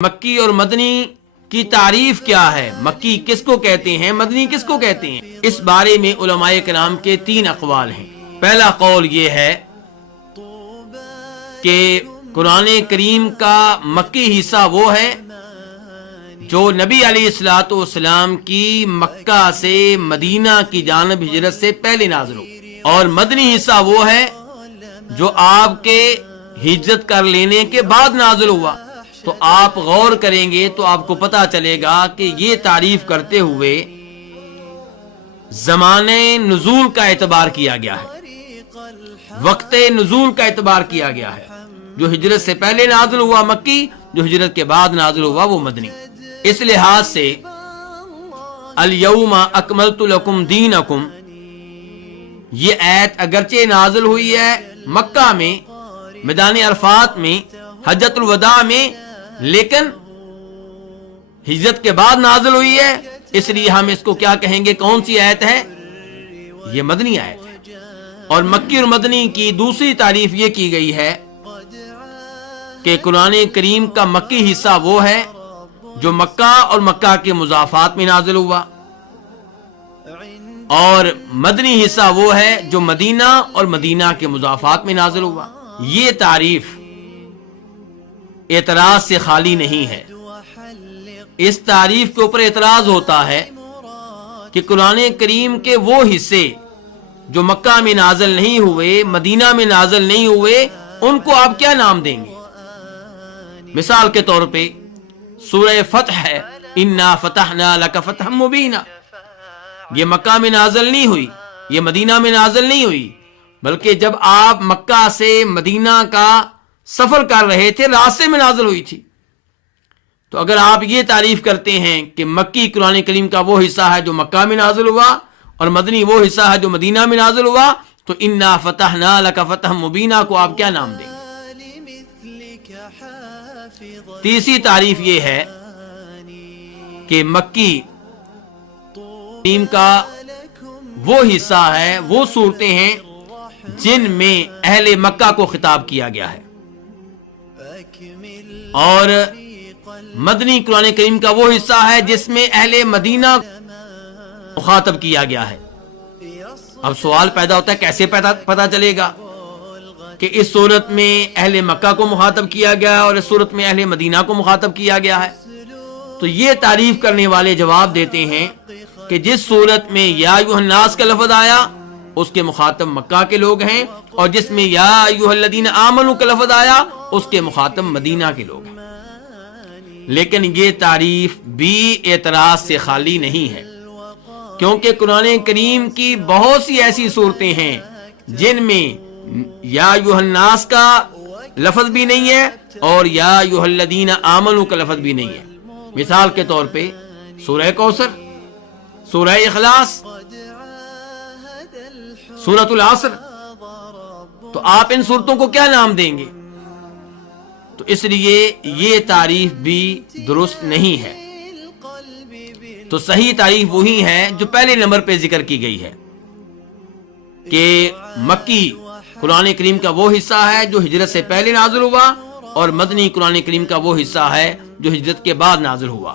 مکی اور مدنی کی تعریف کیا ہے، مکی کس کو کہتے ہیں، مدنی کس کو کہتے ہیں، اس بارے میں علماء کرام کے 3 اقوال ہیں۔ پہلا قول یہ ہے کہ قرآن کریم کا مکی حصہ وہ ہے جو نبی علیہ الصلوۃ والسلام کی مکہ سے مدینہ کی جانب ہجرت سے پہلے نازل ہو، اور مدنی حصہ وہ ہے جو آپ کے ہجرت کر لینے کے بعد نازل ہوا۔ تو آپ غور کریں گے تو آپ کو پتا چلے گا کہ یہ تعریف کرتے ہوئے زمانے نزول کا اعتبار کیا گیا ہے، وقت نزول کا اعتبار کیا گیا ہے۔ جو ہجرت سے پہلے نازل ہوا مکی، جو ہجرت کے بعد نازل ہوا وہ مدنی۔ اس لحاظ سے الیوم اکملت لکم دینکم، یہ آیت اگرچہ نازل ہوئی ہے مکہ میں، میدان عرفات میں، حجۃ الوداع میں، لیکن ہجرت کے بعد نازل ہوئی ہے، اس لیے ہم اس کو کیا کہیں گے، کون سی آیت ہے؟ یہ مدنی آیت ہے۔ اور مکی اور مدنی کی دوسری تعریف یہ کی گئی ہے کہ قرآن کریم کا مکی حصہ وہ ہے جو مکہ اور مکہ کے مضافات میں نازل ہوا، اور مدنی حصہ وہ ہے جو مدینہ اور مدینہ کے مضافات میں نازل ہوا۔ یہ تعریف اعتراض سے خالی نہیں ہے۔ اس تعریف کے اوپر اعتراض ہوتا ہے کہ قرآن کریم کے وہ حصے جو مکہ میں نازل نہیں ہوئے، مدینہ میں نازل نہیں ہوئے، ان کو آپ کیا نام دیں گے؟ مثال کے طور پہ سورہ فتح ہے، انا فتحنا لک فتحا مبینا، یہ مکہ میں نازل نہیں ہوئی، یہ مدینہ میں نازل نہیں ہوئی، بلکہ جب آپ مکہ سے مدینہ کا سفر کر رہے تھے راستے میں نازل ہوئی تھی۔ تو اگر آپ یہ تعریف کرتے ہیں کہ مکی قرآن کریم کا وہ حصہ ہے جو مکہ میں نازل ہوا اور مدنی وہ حصہ ہے جو مدینہ میں نازل ہوا، تو انا فتحنا لک فتحا مبینا کو آپ کیا نام دیں گے؟ تیسری تعریف یہ ہے کہ مکی کریم کا وہ حصہ ہے، وہ صورتیں ہیں جن میں اہل مکہ کو خطاب کیا گیا ہے، اور مدنی قرآن کریم کا وہ حصہ ہے جس میں اہل مدینہ مخاطب کیا گیا ہے۔ اب سوال پیدا ہوتا ہے کیسے پتا چلے گا کہ اس صورت میں اہل مکہ کو مخاطب کیا گیا اور اس صورت میں اہل مدینہ کو مخاطب کیا گیا ہے؟ تو یہ تعریف کرنے والے جواب دیتے ہیں کہ جس صورت میں یا ایھا الناس کا لفظ آیا اس کے مخاطب مکہ کے لوگ ہیں، اور جس میں یا ایھا الذین آمنوا کا لفظ آیا اس کے مخاطب مدینہ کے لوگ ہیں۔ لیکن یہ تعریف بھی اعتراض سے خالی نہیں ہے، کیونکہ قرآن کریم کی بہت سی ایسی صورتیں ہیں جن میں یا ایھا الناس کا لفظ بھی نہیں ہے اور یا ایھا الذین آمنوا کا لفظ بھی نہیں ہے۔ مثال کے طور پہ سورہ کوثر، سورہ اخلاص، سورۃ العصر، تو آپ ان صورتوں کو کیا نام دیں گے؟ تو اس لیے یہ تعریف بھی درست نہیں ہے۔ تو صحیح تعریف وہی ہے جو پہلے نمبر پہ ذکر کی گئی ہے کہ مکی قرآن کریم کا وہ حصہ ہے جو ہجرت سے پہلے نازل ہوا، اور مدنی قرآن کریم کا وہ حصہ ہے جو ہجرت کے بعد نازل ہوا۔